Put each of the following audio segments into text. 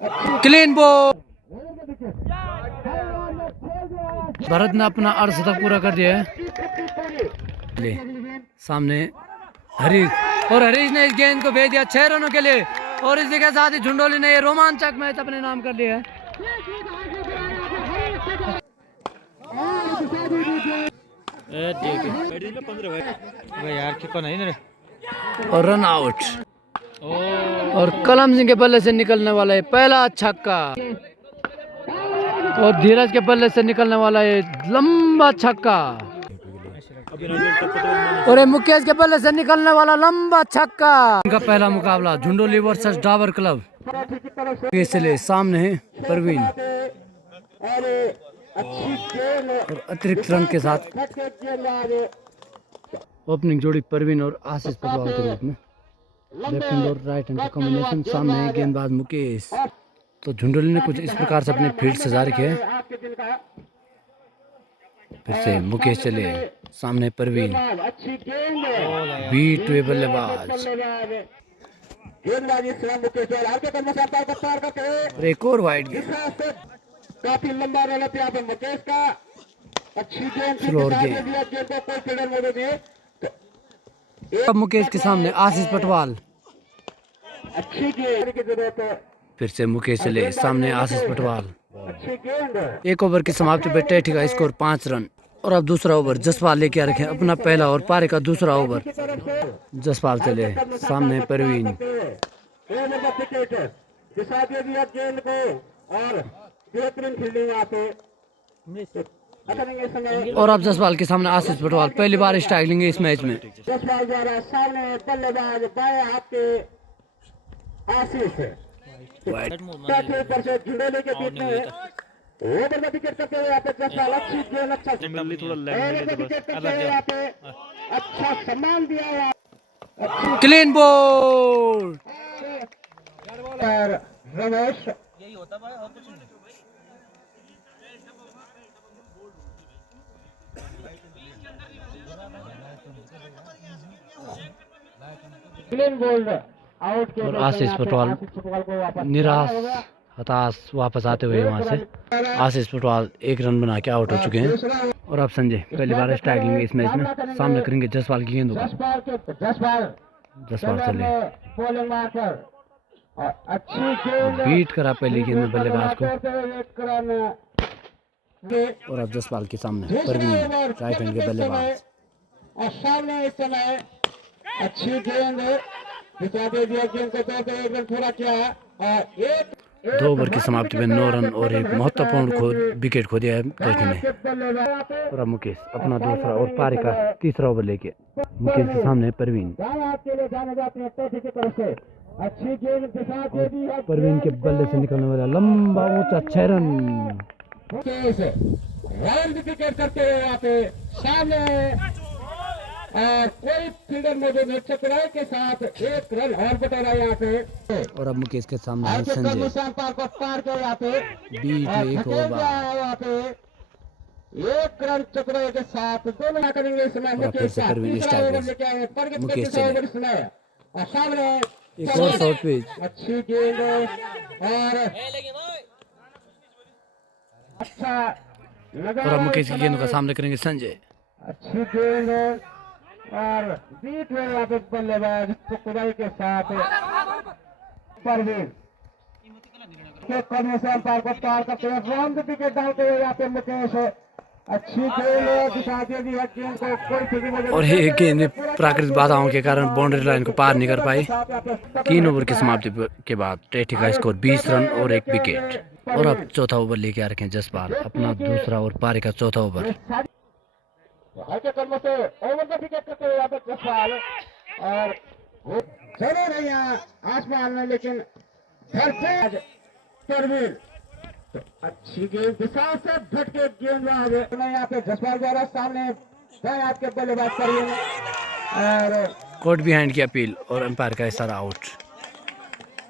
Clean ball. Bharat ने अपना अर्धशतक पूरा कर दिया है। ले सामने हरीश, और हरीश ने इस गेंद को भेज दिया 6 रनों के लिए, और इसी के साथ ही झुंडोली ने ये रोमांचक मैच अपने नाम कर लिया है। और रन आउट, और कलम सिंह के बल्ले से निकलने वाला है पहला छक्का, और धीरज के बल्ले से निकलने वाला है लंबा छक्का, और मुकेश के बल्ले से निकलने वाला लंबा छक्का। इनका पहला मुकाबला झुंडोली वर्सेस डाबर क्लब। इसलिए सामने है परवीन, और अतिरिक्त रन के साथ ओपनिंग जोड़ी परवीन और आशीष पटवाल के रूप में। लेफ्ट हैंड और राइट हैंड का कॉम्बिनेशन। सामने है गेंदबाज मुकेश। तो झुंडोली ने कुछ इस प्रकार से अपने फील्ड सजा रखे हैं। फिर से मुकेश चले, सामने परवीन, बीट हुए बल्लेबाज, और एक और वाइड गेंद, काफी लंबा रन यहाँ पे मुकेश का, अच्छी गेंद। अब मुकेश के सामने आशीष पटवाल, अच्छी गेंद की जरूरत है। फिर से मुकेश चले, सामने आशीष पटवाल। अच्छी गेंद। एक ओवर की समाप्ति पे टेठी का स्कोर 5 रन। और अब दूसरा ओवर जसपाल लेके आ रखे हैं अपना पहला, और पारी का दूसरा ओवर। जसपाल चले, सामने परवीन, गेंद को, और बेहतरीन फील्डिंग यहाँ पे। और अब जसपाल के सामने आशीष पटवाल। पहली बार स्ट्राइक लेंगे इस मैच में। जसपाल द्वारा सामने बल्लेबाज बाएं हाथ के आशीष है। ऊपर से झुंडोली के बीच में ओवर में विकेट करते हुए यहाँ पे जसपाल। अच्छी गेंद, अच्छा विकेट करते हुए यहाँ पे अच्छा सम्मान दिया हुआ। Clean ball. Ramesh clean bowled out के। और आशीष पटवाल निराश हताश वापस आते हुए वहां से। आशीष पटवाल 1 रन बना के आउट हो चुके हैं। और अब संजय पहली बार स्ट्राइक लेंगे इस मैच में। सामने करेंगे जसपाल की गेंद को। जसपाल चले, बॉलिंग मारकर अच्छी गेंद, बीट करा पहली गेंद में बल्लेबाज को। और अब जसपाल के सामने परवीन, राइट हैंड के बल्लेबाज। और सामने इस समय अच्छी गेंद बिता दे दिया। गेंद को 2 रन पूरा किया, और 2 ओवर की समाप्ति में 9 रन और एक महत्वपूर्ण विकेट खो दिया है टेठी ने। और अब मुकेश अपना दूसरा और पारी का तीसरा ओवर लेके। मुकेश के सामने परवीन, अच्छी गेंद दिशा दे दी है। परवीन के बल्ले से निकलने वाला लंबा ऊंचा 6 रन। रन विकेट करते हुए यहाँ पे सामने, और कोई फील्डर मौजूद है। चतुराई के साथ 1 रन और बटोरा यहाँ पे। और अब मुकेश के सामने है संजय, पार को पार के यहाँ पे बीट एक ओवर। यहाँ पे 1 रन चतुराई के साथ 2 रन करेंगे इस समय। मुकेश से परवीन स्टाइल मुकेश चले, और सामने एक और शॉर्ट पिच। अच्छी गेंद, और अच्छा लगा। और अब मुकेश की गेंद का सामने करेंगे संजय। अच्छी गेंद, और बीट में यहाँ पे बल्लेबाज चतुराई के साथ परवीन के कमीशन पार को पार करते हुए रन विकेट डालते हुए यहाँ पे मुकेश। अच्छी गेंद दिखा दी है गेंद को, कोई फील्डिंग। और ये गेंद प्राकृतिक बाधाओं के कारण बाउंड्री लाइन को पार नहीं कर पाई। 3 ओवर की समाप्ति के बाद टेठी का स्कोर 20 रन और 1 विकेट। और अब चौथा ओवर लेके आ रखे हैं जसपाल, अपना दूसरा और पारी का चौथा ओवर। हल्के कदमों से ओवर का विकेट करते हुए यहाँ पे जसपाल, और जरूर है यहाँ आसमान में, लेकिन घर पे परवीन। तो अच्छी गेंद दिशा से झटके गेंदबाज यहाँ पे जसपाल द्वारा सामने दाएं हाथ के बल्लेबाज परवीन, और कोर्ट बिहाइंड की अपील और अंपायर का इशारा आउट।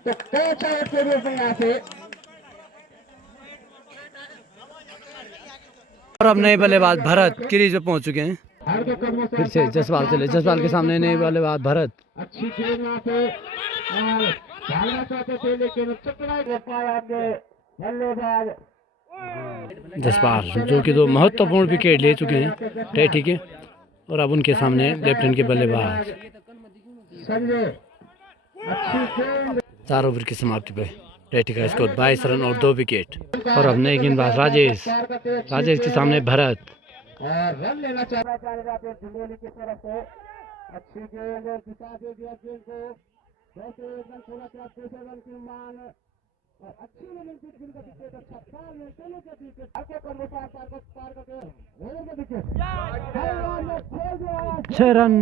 तो कैच आउट के रूप में यहाँ से। और अब नए बल्लेबाज भरत क्रीज पे पहुंच चुके हैं। फिर से जसपाल चले, जसपाल के सामने नए बल्लेबाज भरत। अच्छी गेंद यहाँ पे, और भागना चाहते थे लेकिन चुपना कर पाया आपके बल्लेबाज जसपाल, जो कि 2 महत्वपूर्ण विकेट ले चुके हैं टेठी के, और अब उनके सामने लेफ्टिनेंट के बल्लेबाज। संजय। अच्छी गेंद 4 ओवर की समाप्ति पे टेठी का स्कोर 22 रन और 2 विकेट। और अब नए गेंदबाज राजेश के सामने भरत। और रन लेना चाह रहे थे झुंझुनू की तरफ से। अच्छी गेंद दिशा दे दिया गेंद को। वैसे रन थोड़ा सा 6 रन की मांग और अच्छी रनिंग की गेंद का विकेट। अच्छा पार में दोनों के विकेट आगे पर मुसार पार करके दोनों के विकेट 6 रन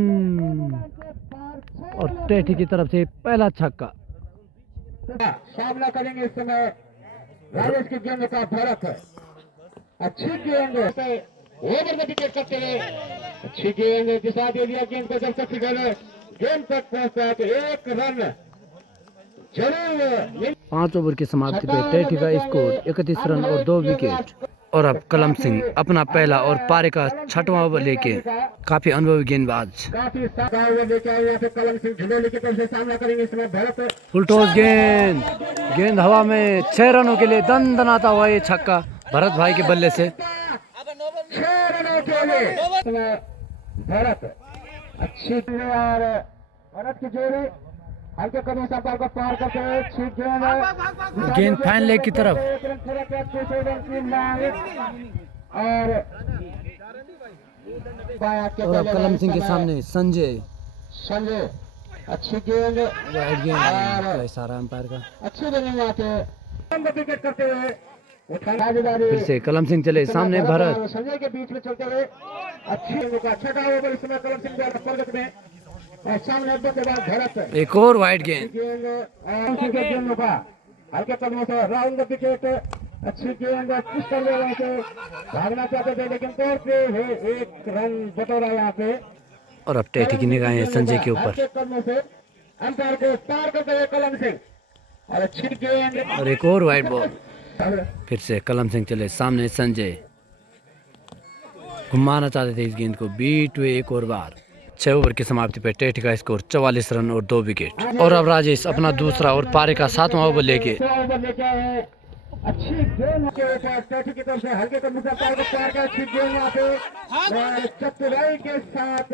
और टेठी की तरफ से पहला छक्का। सामना करेंगे इस समय राजेश की गेंद का भरत। अच्छी गेंद ओवर में विकेट करते हैं। अच्छी गेंद दिशा दे दिया गेंद को। जब तक गेंद तक पहुंचा तो 1 रन जरूर। 5 ओवर की समाप्ति पे टेठी का स्कोर 31 रन और 2 विकेट। और अब कलम सिंह अपना पहला और पारी का 6वां ओवर लेके, काफी अनुभवी गेंदबाज। काफी सारा ओवर लेके आए यहाँ पे कलम सिंह झुंझुनू की तरफ से सामना करेंगे इस समय भरत। फुल टॉस गेंद हवा में 6 रनों के लिए दंदनाता हुआ ये छक्का भरत भाई के बल्ले से। 6 रनों के लिए भरत। अच्छी और भरत की जोड़ी हल्के कदम से पार को पार करते हुए अच्छी गेंद फाइन लेग की तरफ। और अब कलम सिंह के सामने संजय। अच्छी गेंद वाइड गेंद इशारा अंपायर का। अच्छी रनिंग आते विकेट करते हुए फिर से कलम सिंह चले सामने भरत। संजय के बीच में चलते हुए अच्छी छठा ओवर इस समय कलम सिंह प्रगति में और सामने भरत। एक और वाइड गेंद गेंद का हल्के कदमों से राउंड विकेट। अच्छी गेंद पुश कर ले रहे थे, भागना चाहते थे लेकिन तौर पे 1 रन बटोरा यहाँ पे। और अब टेठी की निगाहें हैं संजय के ऊपर। हल्के कदमों से अंपायर को पार करते हुए कलम सिंह और अच्छी गेंद और एक और वाइड बॉल। फिर से कलम सिंह चले सामने संजय, घुमाना चाहते थे इस गेंद को बीट हुए एक और बार। 6 ओवर की समाप्ति पे टेठी का स्कोर 44 रन और 2 विकेट। और अब राजेश अपना दूसरा और पारी का 7वां ओवर लेके अच्छी गेंद टेठी की तरफ से हल्के कदम से पार कर अच्छी गेंद यहाँ पे चतुराई के साथ।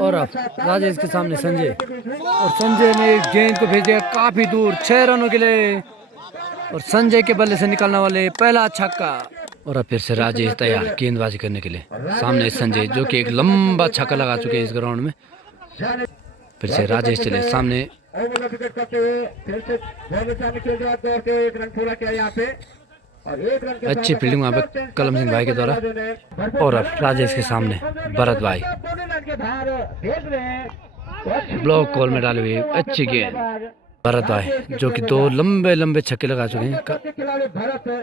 और अब राजेश के सामने संजय, और संजय ने गेंद को भेज दिया काफी दूर 6 रनों के लिए, और संजय के बल्ले से निकलने वाले पहला छक्का। और अब फिर से राजेश तैयार गेंदबाजी करने के लिए। सामने संजय जो कि एक लंबा छक्का लगा चुके हैं इस ग्राउंड में। फिर से राजेश चले सामने। अच्छी फील्डिंग वहाँ पे कलम सिंह भाई के द्वारा। और अब राजेश के सामने भरत भाई ब्लॉक कॉल में डाली हुई अच्छी गेंद। भरत भाई जो कि 2 लंबे छक्के लगा चुके हैं।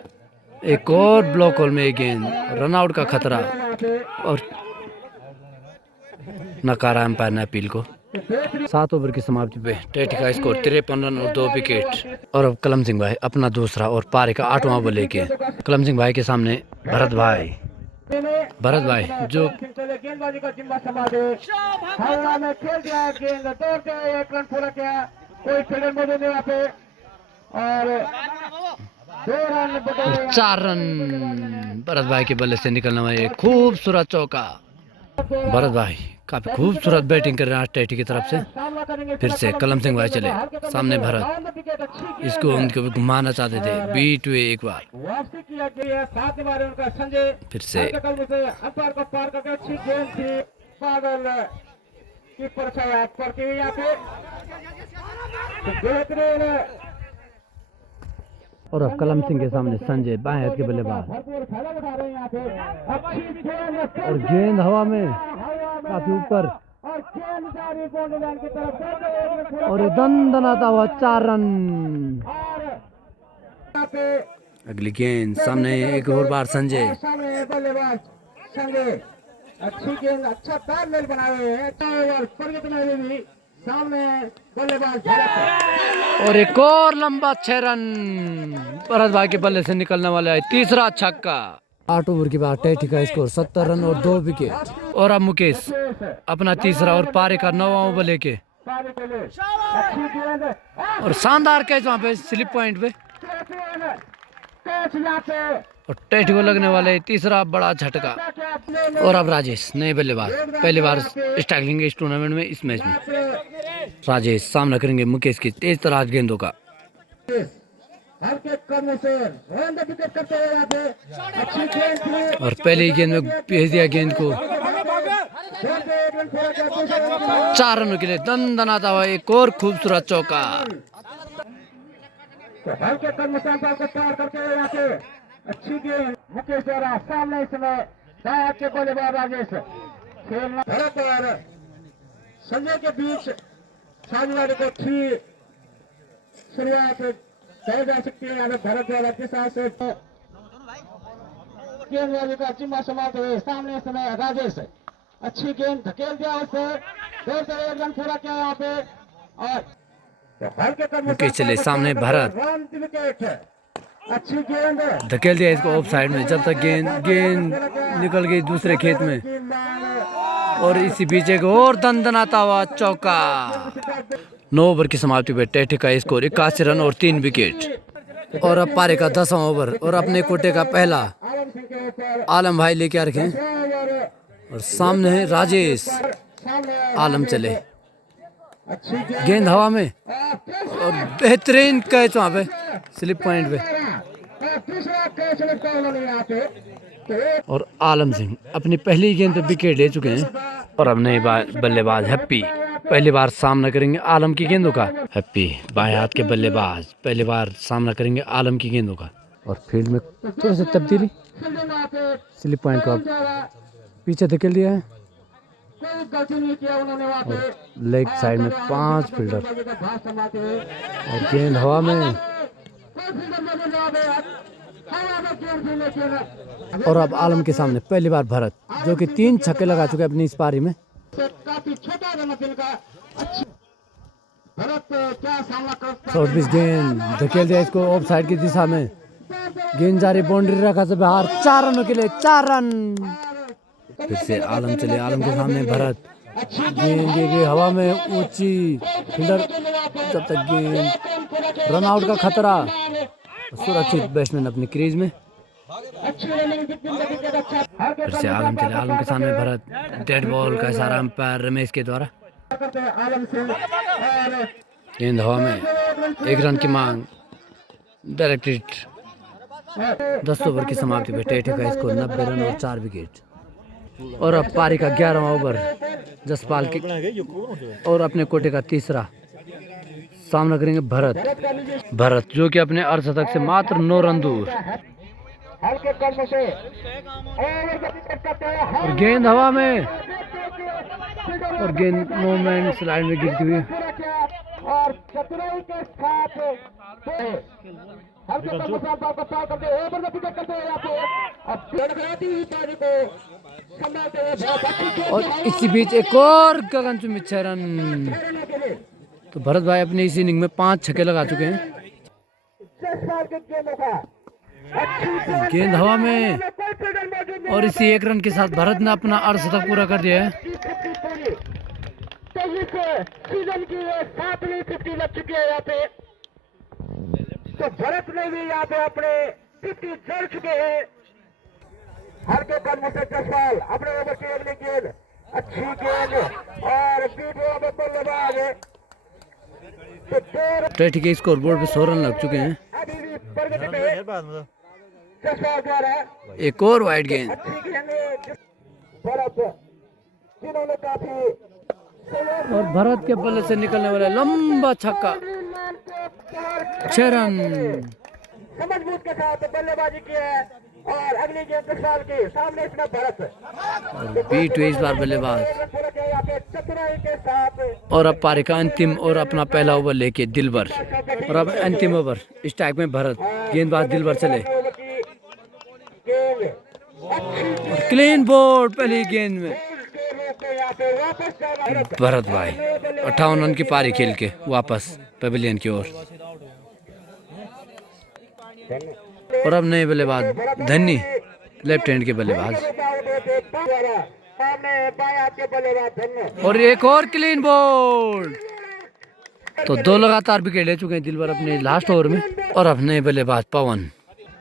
एक और ब्लॉक कॉल में एक गेंद, रन आउट का खतरा और नकारा अंपायर ने अपील को। 7 ओवर की समाप्ति पे टेठी का स्कोर 53 रन और 2 विकेट। और अब कलम सिंह भाई अपना दूसरा और पारी का 8वां ओवर लेके, कलम सिंह भाई के सामने भरत भाई जो गेंदबाजी का जिम्मा संभाले हवा में खेल दिया गेंद दौड़ के 1 रन पूरा किया। कोई फील्डर मौजूद नहीं यहाँ पे और 4 रन भरत भाई के बल्ले से निकलने वाले खूबसूरत चौका। भरत भाई काफी खूबसूरत बैटिंग कर रहे हैं टेठी की तरफ से। फिर से कलम सिंह भाई चले सामने भरत, इसको उनको भी घुमाना चाहते थे बीट हुए एक बार। फिर से और अब कलम सिंह के सामने संजय बाएं हाथ के बल्लेबाज, और गेंद हवा में काफी ऊपर और दंदनाता हुआ 4 रन। अगली गेंद सामने एक और बार संजय, अच्छी गेंद अच्छा तालमेल बनाए हैं सामने बल्लेबाज और एक और लंबा 6 रन भरत भाई के बल्ले से निकलने वाला है तीसरा छक्का। 8 ओवर के बाद टेठी का स्कोर 70 रन और 2 विकेट। और अब मुकेश अपना तीसरा और पारी का 9वां ओवर लेके पारी के लिए अच्छी गेंद और शानदार कैच वहाँ पे स्लिप पॉइंट पे, कैच यहाँ पे और टेट को लगने वाले तीसरा बड़ा झटका। और अब राजेश नए बल्लेबाज, पहली बार स्ट्राइक लेंगे इस टूर्नामेंट में, इस मैच में। राजेश सामना करेंगे मुकेश की तेज तराज गेंदों का। हल्के कदमों से रन विकेट करते हुए यहाँ पे अच्छी गेंद थी। और पहली गेंद में भेज दिया गेंद को 4 रनों के लिए दनदनाता हुआ एक और खूबसूरत चौका। तो हल्के कदमों से अंपायर को पार करते हुए यहाँ पे अच्छी गेंद मुकेश द्वारा सामने इस समय दाएं के बल्लेबाज राजेश खेलना भरत और संजय के बीच साझेदारी को अच्छी शुरुआत कही जा सकती है। यहाँ पे भरत द्वारा के साथ से गेंदबाजी का चिम्मा समाते हुए सामने इस समय राजेश अच्छी गेंद धकेल दिया उसे, देर से 1 रन पूरा किया यहाँ पे। और तो हल्के कदमों से मुकेश चले सामने भरत, रन विकेट अच्छी गेंद धकेल दिया इसको ऑफ साइड में। जब तक गेंद निकल गई दूसरे खेत में, और इसी बीच एक और दनदनाता हुआ चौका। 9 ओवर की समाप्ति पे टेटे का स्कोर 81 रन और 3 विकेट। और अब पारी का 10वां ओवर और अपने कोटे का पहला आलम भाई लेके आ रखे हैं, और सामने है राजेश। आलम चले, गेंद हवा में और बेहतरीन कैच वहाँ पे स्लिप पॉइंट पे। और आलम सिंह अपनी पहली गेंद पे विकेट ले चुके हैं। और अब नए बल्लेबाज हैप्पी पहली बार सामना करेंगे आलम की गेंदों का। हैप्पी बाएं हाथ के बल्लेबाज पहली बार सामना करेंगे आलम की गेंदों का। और फील्ड में थोड़ी सी तब्दीली, स्लिप पॉइंट को अब पीछे धकेल दिया है। और लेग साइड में 5 फील्डर, और गेंद हवा में। और अब आलम के सामने पहली बार भरत, जो कि 3 छक्के लगा चुके हैं अपनी इस पारी में। काफी छोटा रन का भरत क्या सामना कर शॉर्ट पिच गेंद धकेल दिया इसको ऑफ साइड की दिशा में। गेंद जारी, बाउंड्री रखा से बाहर। 4 रनों के लिए 4 रन। फिर से आलम चले, आलम के सामने भरत, गेंद गई हवा में ऊंची, फील्डर जब तक गेंद, रन आउट का खतरा। सुरक्षित बैट्समैन अपनी क्रीज में। फिर से आलम चले, आलम के सामने भरत, डेड बॉल का इशारा अंपायर रमेश के द्वारा। गेंद हवा में, 1 रन की मांग, डायरेक्ट हिट। 10 ओवर की समाप्ति पे टेटे का स्कोर 90 रन और 4 विकेट। और अब पारी का 11वां ओवर जसपाल के और अपने कोटे का तीसरा सामना करेंगे भरत, जो कि अपने अर्धशतक से मात्र 9 रन दूर। हल्के कदमों से और गेंद हवा में, और गेंद मूवमेंट स्लाइड में गिरती हुई। और चतुराई के साथ हल्के कदमों से बॉल को पार करते ओवर में विकेट करते यहाँ पे अब गड़गड़ाती हुई पारी को संभालते हुए बहुत अच्छी और इसी बीच एक और गगनचुंबी 6 रन। तो भरत भाई अपनी इस इनिंग में 5 छक्के लगा चुके हैं। गेंद हवा में, और इसी 1 रन के साथ भरत ने अपना अर्धशतक पूरा कर दिया है। सीजन की 7वीं 50 लग चुकी है यहाँ पे। तो भरत ने भी यहाँ पे अपने 50 जड़ चुके हैं। हल्के कदमों से जसपाल अपने ओवर की अगली गेंद, अच्छी गेंद और बीट ओवर बल्लेबाज टेटी के स्कोर बोर्ड पे 100 रन लग चुके हैं। अभी भी प्रगति पे जसपाल द्वारा एक और वाइड गेंद, अच्छी गेंद भरत जिन्होंने काफी और भरत के बल्ले से निकलने वाला लंबा छक्का, 6 रन। समझबूझ के साथ बल्लेबाजी की है। और अगली गेंद जसपाल की सामने इसमें भरत बीट हुई इस बार बल्लेबाज। चतुराई के साथ और अब पारी का अंतिम और अपना पहला ओवर लेके दिलबर। और अब अंतिम ओवर स्ट्राइक में भरत, गेंदबाज दिलबर चले, और क्लीन बोल्ड पहली गेंद में। भरत भाई 58 रन की पारी खेल के वापस पवेलियन की ओर। और अब नए बल्लेबाज धन्नी, लेफ्ट हैंड के बल्लेबाज, और एक और क्लीन बोल्ड। तो 2 लगातार विकेट ले चुके हैं दिलवर अपने लास्ट ओवर में। और अपने बल्लेबाज पवन,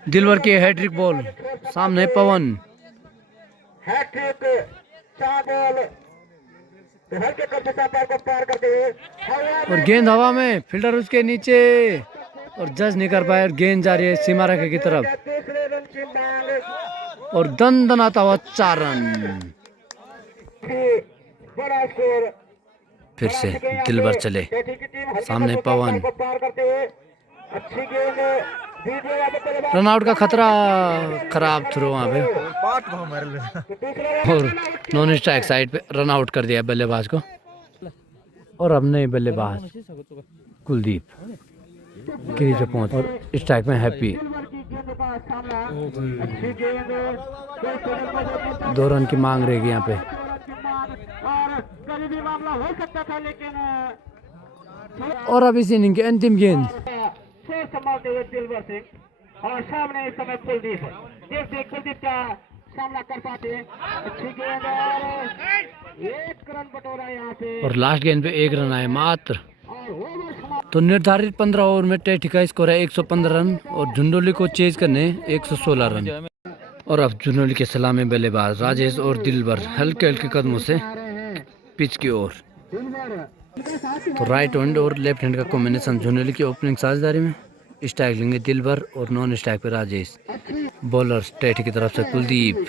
दिलवर की हैट्रिक बॉल, सामने पवन, हैट्रिक 4 बॉल तो हल्के कदम से पार को पार करते हुए हवा और गेंद हवा में, फील्डर उसके नीचे और जज नहीं कर पाए और गेंद जा रही है सीमा रेखा की तरफ तीसरे रन की मांग और दन दन आता हुआ 4 रन। बड़ा स्कोर फिर से दिलवर चले, की टीम सामने पवन, को पार करते हुए अच्छी गेंद दीजिए वापस बल्लेबाज रन आउट का खतरा, खराब थ्रो वहां पे और नॉन स्ट्राइक साइड पे रन आउट कर दिया बल्लेबाज को। और अब नए बल्लेबाज कुलदीप क्रीज पे पहुंच और स्ट्राइक में हैप्पी, अच्छी गेंद 2 रन की मांग रहेगी यहाँ पे। और कभी भी मामला हो सकता था लेकिन और अब इस इनिंग की अंतिम गेंद, शेर संभालते हुए दिलवर सिंह और सामने इस समय कुलदीप, देखते कुलदीप का सामना कर पाते हैं। अच्छी गेंद और 1 रन बटोरा यहाँ से और लास्ट गेंद पे 1 रन आए मात्र। और ओवर समाप्त। तो निर्धारित 15 ओवर में टेठी का स्कोर है 115 रन और झुंडोली को चेज करने 116 रन। और अब झुंडोली के सलामी बल्लेबाज राजेश और दिलवर हल्के हल्के कदमों से पिच की ओर। तो राइट हैंड और लेफ्ट हैंड का कॉम्बिनेशन झुंडोली की ओपनिंग साझेदारी में। स्ट्राइक लेंगे दिलवर और नॉन स्ट्राइक पे राजेश। बॉलर टेठी की तरफ से कुलदीप।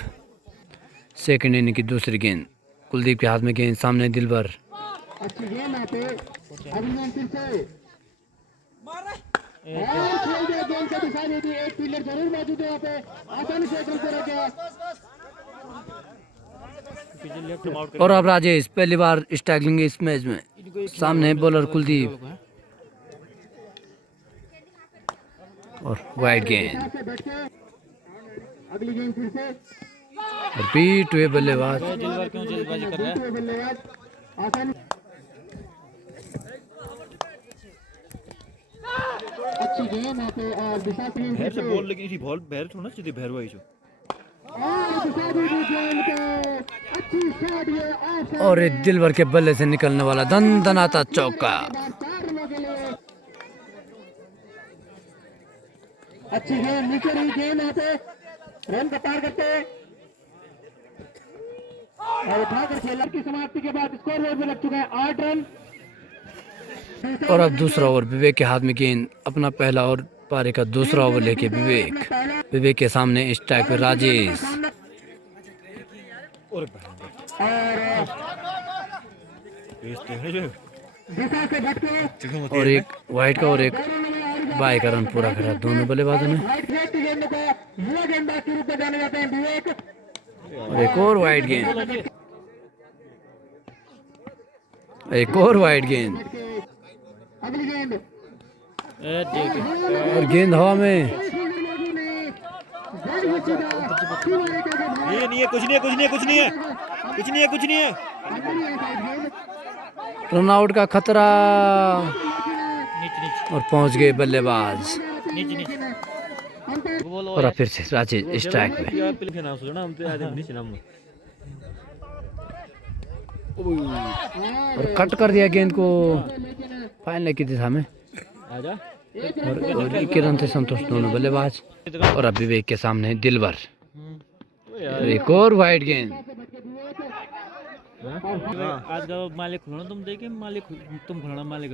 सेकंड इनिंग की दूसरी गेंद, कुलदीप के हाथ में गेंद, सामने दिलवर। अच्छी गेंद आते अभिनंदन फिर से और खेल दिया गेंद का दिशा दे दी। एक फील्डर जरूर मौजूद है यहाँ पे, आसानी से एक रन को रोका। और अब राजेश पहली बार स्ट्राइक लेंगे इस मैच में, सामने बॉलर कुलदीप और वाइड गेंद अगली गेंद फिर से और बीट हुए बल्लेबाज। बल्लेबाज आसानी। अच्छी गेंद यहाँ पे और दिशा से बाहर से बॉल लेकिन इसी बॉल बाहर थोड़ा सीधे बाहर हुआ जो और दिशा दी गई गेंद पे अच्छी शॉट ये ऑफ और एक दिलवर के बल्ले से निकलने वाला दन दनाता चौका। 4 रनों के लिए अच्छी गेंद, नीचे रही गेंद यहाँ पे रन का पार करते और उठाकर खेल की समाप्ति के बाद स्कोर बोर्ड में लग चुका है 8 रन। और अब दूसरा ओवर, विवेक के हाथ में गेंद, अपना पहला और पारी का दूसरा ओवर लेके विवेक के सामने स्ट्राइक पे राजेश और भेजते हैं जो दिशा से भटके और एक वाइड का और एक बाई का रन पूरा करा दोनों बल्लेबाजों ने। वाइट गेंद को युवा गेंदबाज के रूप में जाने जाते हैं विवेक। और एक और वाइड गेंद, एक और वाइड गेंद अगली गेंद और गेंद हवा में। ये नहीं है, कुछ नहीं है, कुछ नहीं है, कुछ नहीं है, कुछ नहीं है, कुछ नहीं है। रन आउट का खतरा और पहुंच गए बल्लेबाज। और अब फिर से राजेश स्ट्राइक पे और कट कर दिया गेंद को फाइनल की दिशा में और एक रन से संतुष्ट दोनों बल्लेबाज। और अब विवेक के सामने दिलवर, एक और वाइड गेंद आज का मालिक खुलाना तुम देखे मालिक तुम खुलाना मालिक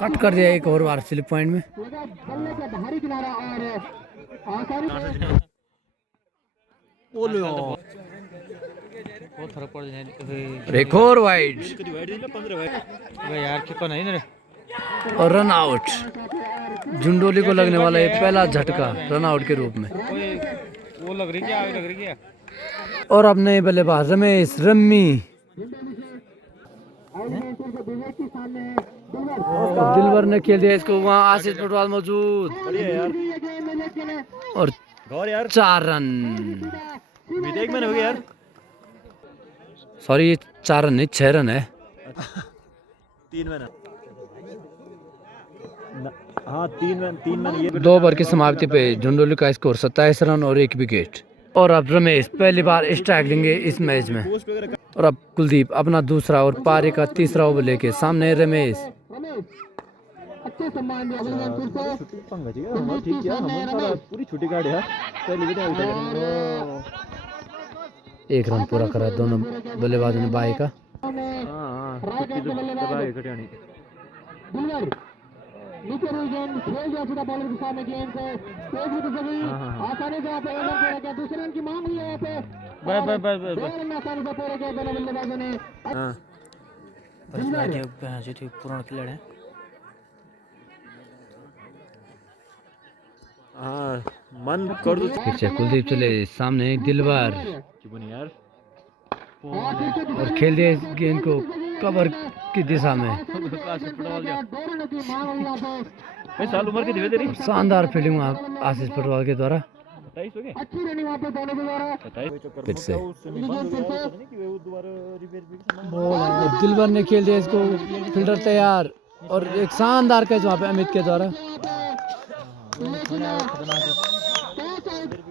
कट कर दिया एक और बार स्लिप पॉइंट में। बाहरी किनारा और बहुत फर्क पड़ जाए और एक और वाइड यार कितना नहीं ना और रन आउट। झुंडोली को लगने वाला ये पहला झटका रन आउट के रूप में। वो लग रही क्या लग रही क्या। और अब नए बल्लेबाज रमेश रम्मी, दिलवर ने खेल दिया इसको, वहाँ आशीष फुटबॉल मौजूद और गौर यार 4 रन। एक मैंने हो गया यार। सॉरी ये 4 रन नहीं 6 रन है। 3 मैंने हाँ 3 मैंने ये 2 ओवर की समाप्ति पे झुंडोली का स्कोर 27 रन और 1 विकेट। और अब रमेश पहली बार स्ट्राइक लेंगे इस मैच में। और अब कुलदीप अपना दूसरा और पारी का तीसरा ओवर लेके सामने है रमेश। अच्छे सम्मान दिया फिर से पंगा जी हम ठीक किया हम सारा पूरी छुट्टी काट यार पहले भी नहीं एक रन पूरा करा दोनों बल्लेबाजों ने बाई का। दिलवर नीचे रुई गेंद खेल दिया सीधा बॉलर के सामने गेंद को तेज भी सही आसानी से यहाँ पे ओवर पूरा किया। दूसरे रन की मांग हुई है यहाँ पे बस दो रन आसानी से पूरे किए दोनों बल्लेबाजों ने। पुराना खिलाड़ी है। मन कर दो पीछे कुलदीप चले सामने एक दिलवर यार और खेल दिया इस गेंद को कवर की दिशा में। साल उम्र के दिवे तेरी शानदार फील्डिंग आशीष पटवाल के द्वारा। 27 हो गए अच्छी रनिंग वहाँ पे दोनों के द्वारा। फिर से वो और दिलवर ने खेल दिया इसको, फील्डर तैयार और एक शानदार कैच वहाँ पे अमित के द्वारा।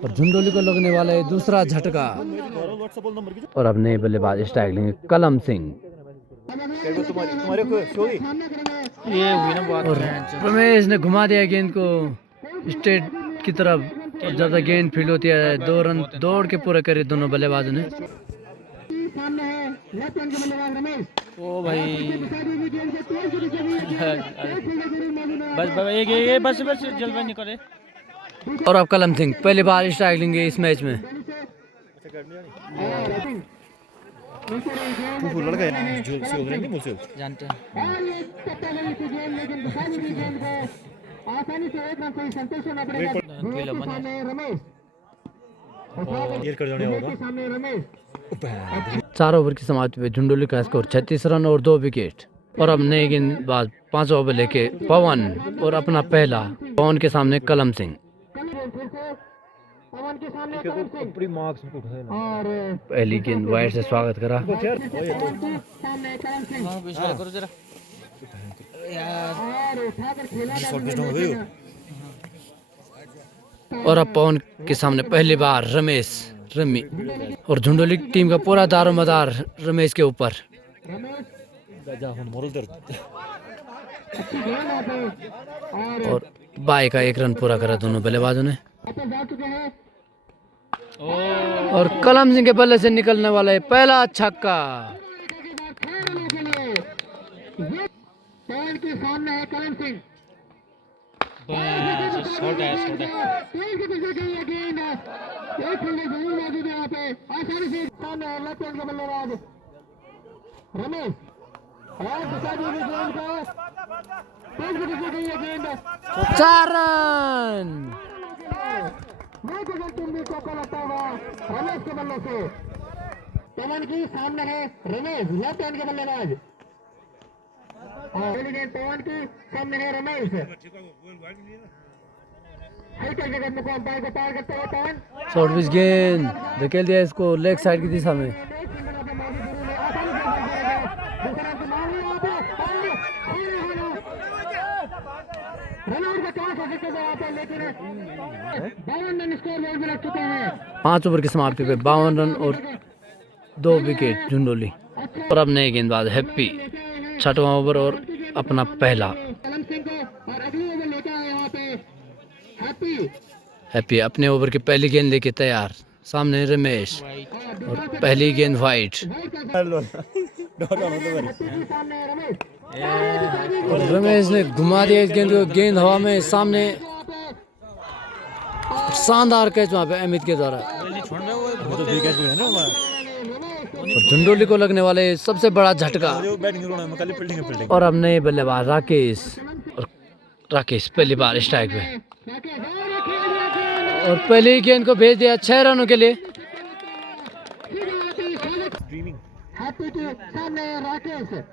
और झुंडोली को लगने वाला है दूसरा झटका। और अब नए बल्लेबाज स्ट्राइक लेंगे कलम सिंह। तुम्हारे को छोड़ी ये हुई ना बात। और रमेश ने घुमा दिया गेंद को स्ट्रेट की तरफ और ज्यादा गेंद फील्ड होती है। 2 रन दौड़ के पूरे करे दोनों बल्लेबाजों ने। सामने है लेफ्ट हैंड के बल्लेबाज रमेश। ओ भाई बस जल्दबाजी करे। और अब कलम सिंह पहली बार स्ट्राइक लेंगे इस मैच में। लड़का है जो से उधर नहीं मुझसे जानते हैं। आसानी से एक रन कोई संतोष होना पड़ेगा। सामने रमेश क्लियर कर देने होगा सामने रमेश 4 ओवर की समाप्ति पे झुंडोली का स्कोर 36 रन और 2 विकेट। और अब नए गेंदबाज 5 ओवर लेके पवन और अपना पहला पवन के सामने कलम सिंह। पवन के सामने कलम सिंह पूरी मार्क्स को उठाए और पहली गेंद वाइड से स्वागत करा। सामने कलम सिंह विश्वास करो जरा यार। और उठाकर खेला और अब पवन के सामने पहली बार रमेश रमी और झुंडोली टीम का पूरा दारोमदार रमेश के ऊपर। और बाई का 1 रन पूरा करा दोनों बल्लेबाजों ने। जा चुके हैं। और कलम सिंह के बल्ले से निकलने वाला है पहला छक्का। पवन के सामने है कलम सिंह। शॉट है शॉट है। तेज गति से गई है गेंद। एक फील्डर जरूर मौजूद है यहाँ पे। आसानी से सामने है लेफ्ट हैंड का बल्लेबाज रमेश और बचा दी गई गेंद को। तेज गति से गई है गेंद। 4 रन। मैच अगर टीम भी चौका लगता होगा रमेश के बल्ले से। पवन की सामने है रमेश लेफ्ट हैंड के बल्लेबाज और पहली गेंद पवन की सामने है रमेश। हल्के जगह में अंपायर को पार करते हुए पवन शॉर्ट पिच गेंद धकेल दिया इसको लेग साइड की दिशा में। रनआउट का चांस हो सकता है यहाँ पे लेकिन 52 रन स्कोर बोर्ड में रख चुके हैं। 5 ओवर की समाप्ति पे 52 रन और 2 विकेट झुंडोली। और अब नए गेंदबाज हैप्पी 6वां ओवर और अपना पहला। कलम सिंह को और अगली ओवर लेकर आए यहाँ पे हैप्पी अपने ओवर की पहली गेंद लेके तैयार। सामने रमेश और पहली गेंद वाइट। और रमेश ने घुमा दिया इस गेंद को, गेंद हवा में सामने शानदार कैच वहाँ पे अमित के द्वारा। तो ठीक है ना और झुंडोली को लगने वाले सबसे बड़ा झटका। जो बैटिंग करो ना खाली फील्डिंग फील्डिंग। और अब नए बल्लेबाज राकेश और राकेश पहली बार स्ट्राइक पे और पहले ही गेंद को भेज दिया 6 रनों के लिए। हैप्पी के सामने राकेश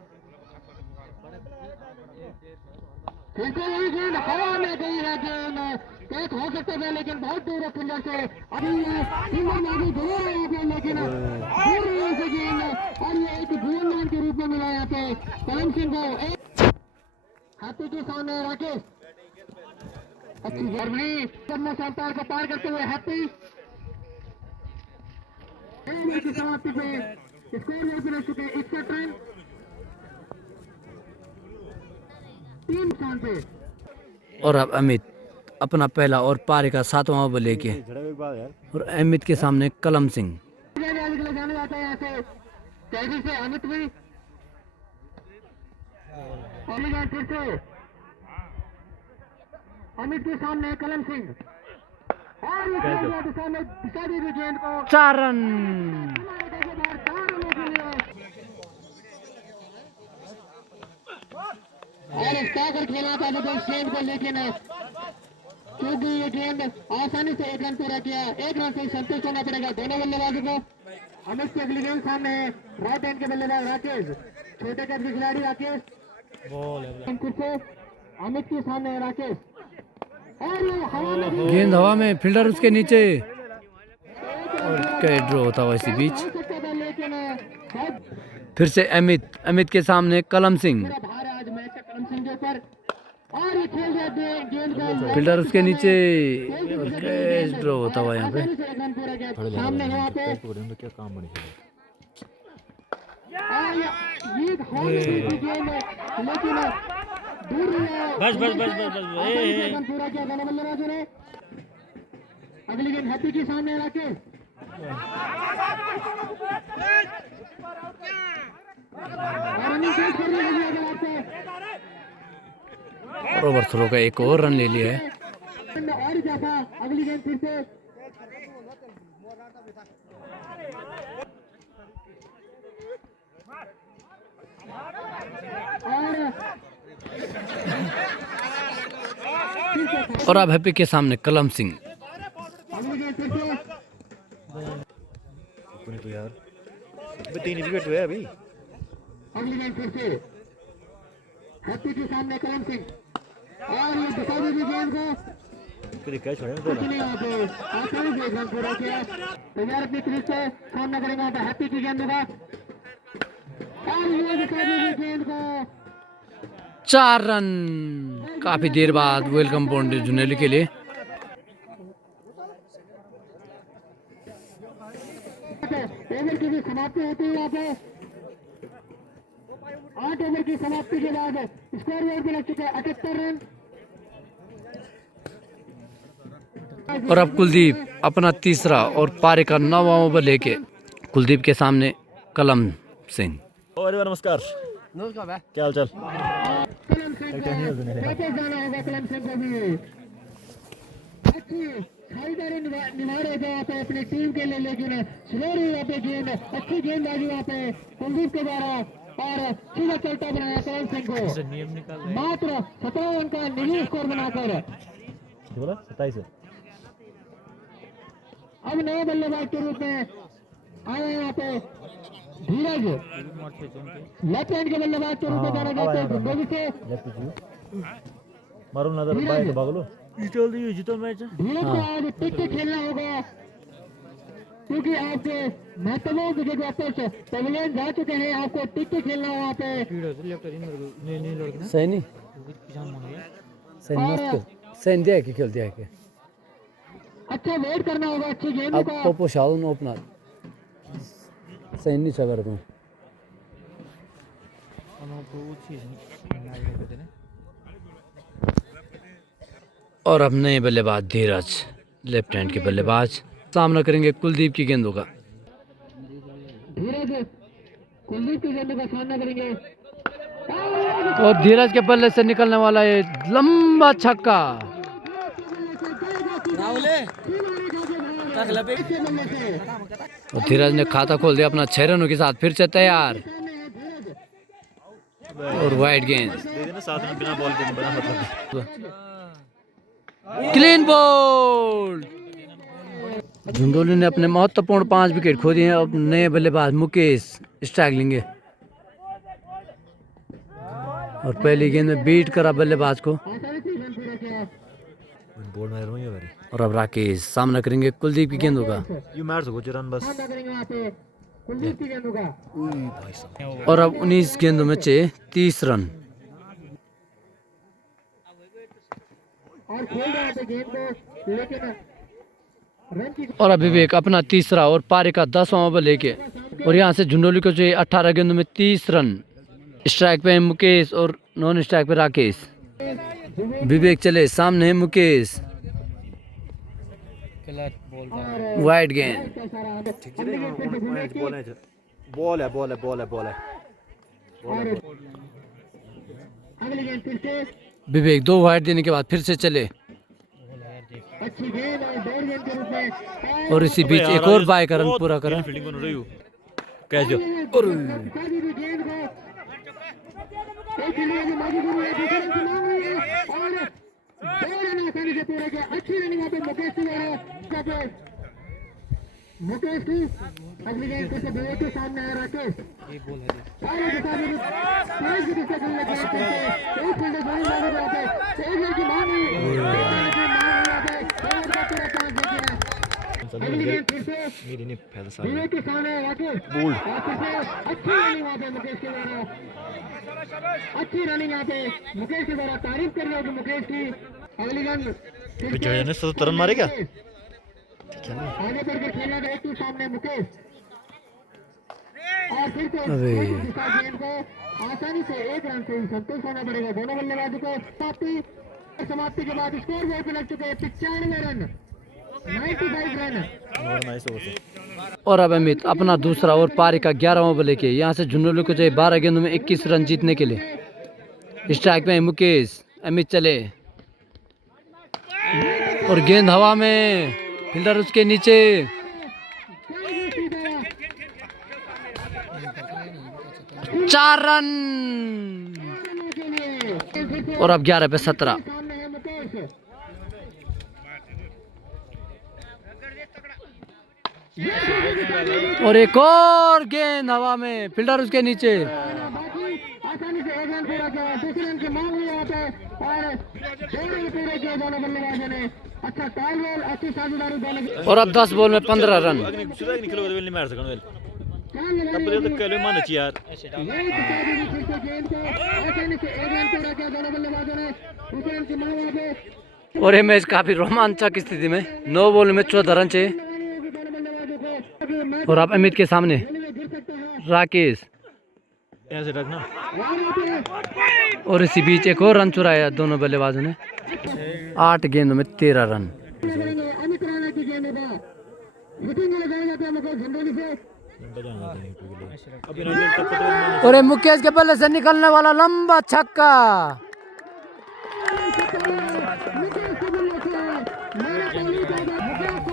यही गेंद हवा में गई है। गेंद कैच हो सकते थे लेकिन बहुत दूर है फील्डर से। अभी फील्डर मौजूद जरूर है यहाँ पे लेकिन दूर है से गेंद और ये एक गोल लाइन के रूप में मिला यहाँ पे कलम सिंह को। हैप्पी के सामने राकेश अच्छी गर्मी अंपायर को पार करते हुए हैप्पी ओवर की समाप्ति पे स्कोर बोर्ड पर रह चुके 61 रन 3 स्थान पे। और अब अमित अपना पहला और पारी का 7वां ओवर लेके, और अमित के सामने कलम सिंह। जाने जाता है यहाँ से तेजी से अमित भी फिर से अमित के सामने कलम सिंह और ये खेल दिया दिशा में दिशा दी भी गेंद को 4 रन। और स्टाकर खेला था लेकिन गेंद को, लेकिन क्योंकि ये गेंद आसानी से 1 रन पूरा किया, 1 रन से संतुष्ट होना पड़ेगा दोनों बल्लेबाजों को। अमित की अगली गेंद सामने है, राइट हैंड के बल्लेबाज राकेश, छोटे कद के खिलाड़ी राकेश फिर से अमित के सामने है राकेश और ये हवा में गेंद हवा में, फील्डर उसके नीचे, और क्या ड्रॉ होता हुआ इसी बीच। लेकिन फिर से अमित के सामने कलम सिंह, भार है आज मैच का कलम सिंह के ऊपर और ये खेल जाते हैं गेंद को फील्डर उसके नीचे, और कैच ड्रॉ होता हुआ यहाँ पे। आसानी से 1 रन पूरा किया सामने है वहाँ पे क्या काम बने और ये गेंद है लेकिन दूर बस बस बस बस बस ए रन पूरा किया दोनों बल्लेबाजों ने। अगली गेंद हैप्पी के सामने है राकेश और रनिंग तेज कर रही है अगले बार से और ओवर थ्रो का एक और रन ले लिया है। और क्या था अगली गेंद फिर से और अब हैप्पी के सामने कलम सिंह। अगली गेंद फिर से तो यार 3 विकेट हुए अभी। अगली गेंद फिर से हैप्पी के सामने कलम सिंह और ये दिशा दी गेंद को फिर कैच छोड़े कुछ नहीं यहाँ पे आसानी से 1 रन पूरा किया। तैयार अपनी क्रीज से सामना करेंगे यहाँ पे हैप्पी की गेंद होगा और ये दिशा दी गेंद को 4 रन, काफी देर बाद वेलकम बाउंड्री जुनेली के लिए। ओवर की भी समाप्ति होती है यहाँ पे 8 ओवर की समाप्ति के बाद स्कोर बोर्ड पे लग चुके हैं 78 रन। और अब कुलदीप अपना तीसरा और पारी का 9वां ओवर लेके, कुलदीप के सामने कलम सिंह। नमस्कार, क्या हाल चाल? कलम सिंह को वापस जाना होगा, कलम सिंह को भी अच्छी साझेदारी निभा रहे थे वहाँ पे अपनी टीम के लिए, लेकिन स्लो रही वहाँ पे गेंद, अच्छी गेंदबाजी वहाँ पे कुलदीप के द्वारा और सीधा चलता बनाया कलम सिंह को मात्र 17 रन का निजी स्कोर बनाकर। बोला 27 अब नए बल्लेबाज के रूप में आए यहाँ पे धीरज, लेफ्ट हैंड के बल्लेबाज के रूप में जाना जाते हैं जिंदगी से मारो नजर बाय भागलो जीतो मैच। धीरज को आज टिक के खेलना होगा क्योंकि आपके महत्वपूर्ण विकेट वापस पवेलियन जा चुके हैं, आपको टिक के खेलना होगा वहाँ पे। सही नहीं, सही मस्त सही दिया कि खेल दिया कि अच्छा वेट करना होगा अच्छी गेंद अब का। पोपो शाल ओपनर सही नहीं चल तुम। और अब नए बल्लेबाज धीरज, लेफ्ट हैंड के बल्लेबाज, सामना करेंगे कुलदीप की गेंदों का। धीरज कुलदीप की गेंद का सामना करेंगे और धीरज के बल्ले से निकलने वाला है लंबा छक्का। और धीरज ने खाता खोल दिया अपना 6 रनों के साथ, फिर से तैयार और वाइड गेंद, साथ में बिना बॉल के बना मतलब क्लीन बॉल। झुंझुनू ने अपने महत्वपूर्ण 5 विकेट खो दिए हैं। अब नए बल्लेबाज मुकेश स्ट्राइक लेंगे और पहली गेंद में बीट करा बल्लेबाज को। बोल मार रहा हूं ये बारी। और अब राकेश सामना करेंगे कुलदीप की गेंदों का। यू मार सको रन बस। कुलदीप की गेंद का और अब 19 गेंदों में 30 रन। और खेल रहे थे गेंद को, लेकिन और अभी भी एक अपना तीसरा और पारी का 10वां ओवर लेके, और यहाँ से झुंडोली को चाहिए 18 गेंदों में 30 रन। स्ट्राइक पे है मुकेश और नॉन स्ट्राइक पे राकेश। विवेक चले, सामने है मुकेश, वाइड गेंद। बॉल है बॉल है बॉल है बॉल है। विवेक 2 वाइड देने के बाद फिर से चले, और इसी बीच एक और बाय का रन पूरा करा। फील्डिंग बन रही हूँ कैच दो। मुकेश की अगली गेंद से विवेक के सामने है राकेश। ये बॉल है विवेक के सामने राकेश। अच्छी रनिंग यहाँ पे मुकेश के द्वारा, अच्छी रनिंग यहाँ पे मुकेश के द्वारा, तारीफ कर रहे हो मुकेश की। अगली गेंद 70 रन मारे क्या? आगे बढ़कर खेलना है तू सामने मुकेश, और फिर से गेंद को आसानी से 1 रन से संतोष होना पड़ेगा दोनों बल्लेबाजों को। समाप्ति के बाद स्कोर बोर्ड पे लग चुके हैं 95 रन, 95 रन। और अब अमित अपना दूसरा और पारी का 11वां ओवर लेके, यहाँ से झुंडोली को चाहिए 12 गेंदों में 21 रन जीतने के लिए। स्ट्राइक में मुकेश, अमित चले, और गेंद हवा में, फील्डर उसके नीचे। चार रन, और अब 11 पे 17। और एक और गेंद हवा में, फील्डर उसके नीचे। आसानी से 1 रन पूरा किया, दूसरे रन की मांग हुई यहाँ पे, और 2 रन पूरे किए दोनों बल्लेबाजों ने। अच्छा टाइम बॉल, अच्छी साझेदारी दोनों। और अब 10 बॉल में 15 रन। और ये मैच काफी रोमांचक स्थिति में, 9 बॉल में 14 रन चाहिए। और अब अमित के सामने राकेश, ऐसे रखना। और इसी बीच एक और रन चुराया दोनों बल्लेबाजों ने। 8 गेंदों में 13 रन। और मुकेश के बल्ले से निकलने वाला लंबा छक्का।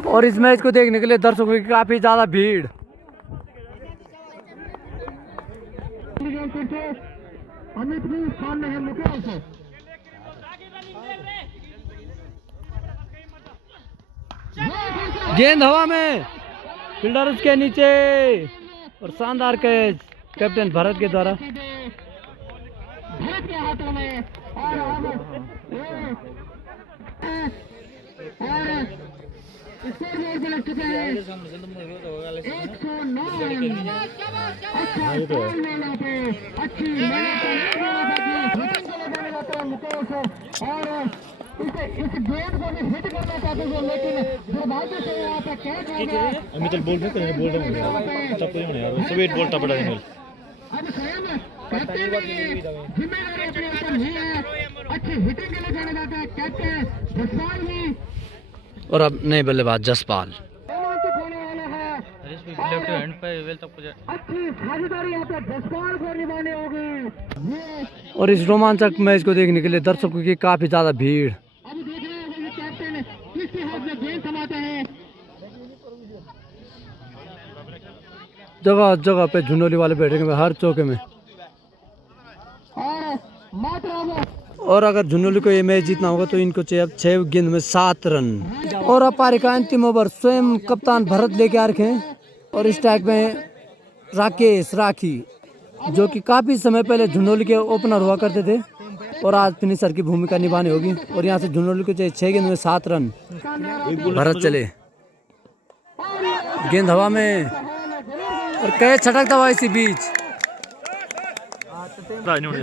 और इस मैच को देखने के लिए दर्शकों की काफी ज्यादा भीड़। गेंद हवा में, फील्डर उसके नीचे, और शानदार कैच कैप्टन भरत के द्वारा। भरत के हाथों में, और स्कोर बोर्ड पे लग चुके हैं 109 रन। अच्छा बॉल लेना पे, अच्छी मुकेश, और इस गेंद को भी हिट करना चाहते थे, लेकिन दुर्भाग्य से यहाँ पे कैच हो गया। अमित बोल में करेंगे, बोल रहे हैं टप नहीं यार, सब 8 बॉल टप पड़ा है। अब स्वयं कैप्टन ने जिम्मेदारी अपने ऊपर ली है, अच्छी हिटिंग के लिए जाना जाता है कैप्टन जसपाल भी। और अब नए बल्लेबाज जसपाल। अच्छी साझेदारी यहाँ पे जसपाल को निभानी होगी। और इस रोमांचक मैच को देखने के लिए दर्शकों की काफी ज्यादा भीड़। अब देख रहे हैं ये कैप्टन किसके हाथ में गेंद थमाते हैं। जगह जगह पे झुंडोली वाले बैठेंगे हर चौके में। और मात्रा, और अगर झुंडोली को ये मैच जीतना होगा तो इनको चाहिए अब 6 गेंद में 7 रन। और अब पारी का अंतिम ओवर स्वयं कप्तान भरत लेके आ रखे हैं, और स्ट्राइक में राकेश राखी, जो कि काफी समय पहले झुंडोली के ओपनर हुआ करते थे, और आज फिनिशर की भूमिका निभानी होगी। और यहाँ से झुंडोली को चाहिए 6 गेंद में 7 रन। भरत चले, गेंद हवा में, और कैच छटकता हुआ इसी बीच।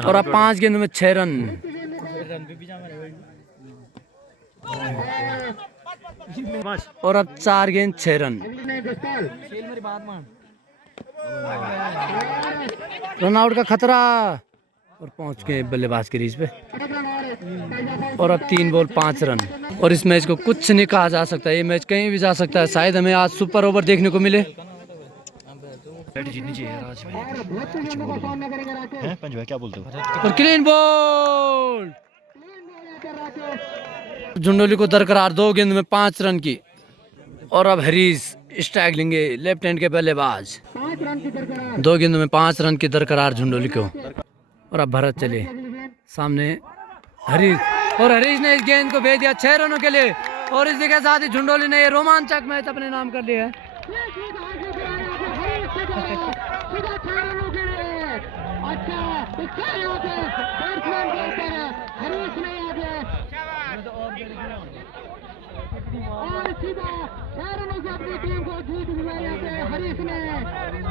और अब 5 गेंदों में 6 रन। और अब 4 गेंद 6 रन। रन आउट का खतरा और पहुंच गए बल्लेबाज की रीज पे। और अब 3 बॉल 5 रन। और इस मैच को कुछ नहीं कहा जा सकता, ये मैच कहीं भी जा सकता है। शायद हमें आज सुपर ओवर देखने को मिले। क्या बोलते हो? और क्लीन बॉल, झुंडोली को दरकरार 2 गेंद में 5 रन की। और अब हरीश स्ट्राइक लेंगे, लेफ्ट हैंड के बल्लेबाज। 2 गेंदों में 5 रन की दरकरार झुंडोली को। और अब भरत चले सामने हरीश, और हरीश ने इस गेंद को भेज दिया 6 रनों के लिए। और इसी के साथ ही झुंडोली ने ये रोमांचक मैच अपने नाम कर लिया है।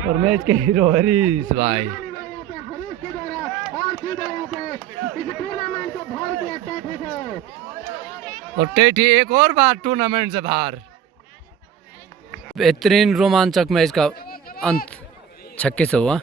और मैच के हीरो हरीश भाई। और टेठी एक और बार टूर्नामेंट से बाहर। बेहतरीन रोमांचक मैच का अंत छक्के से हुआ।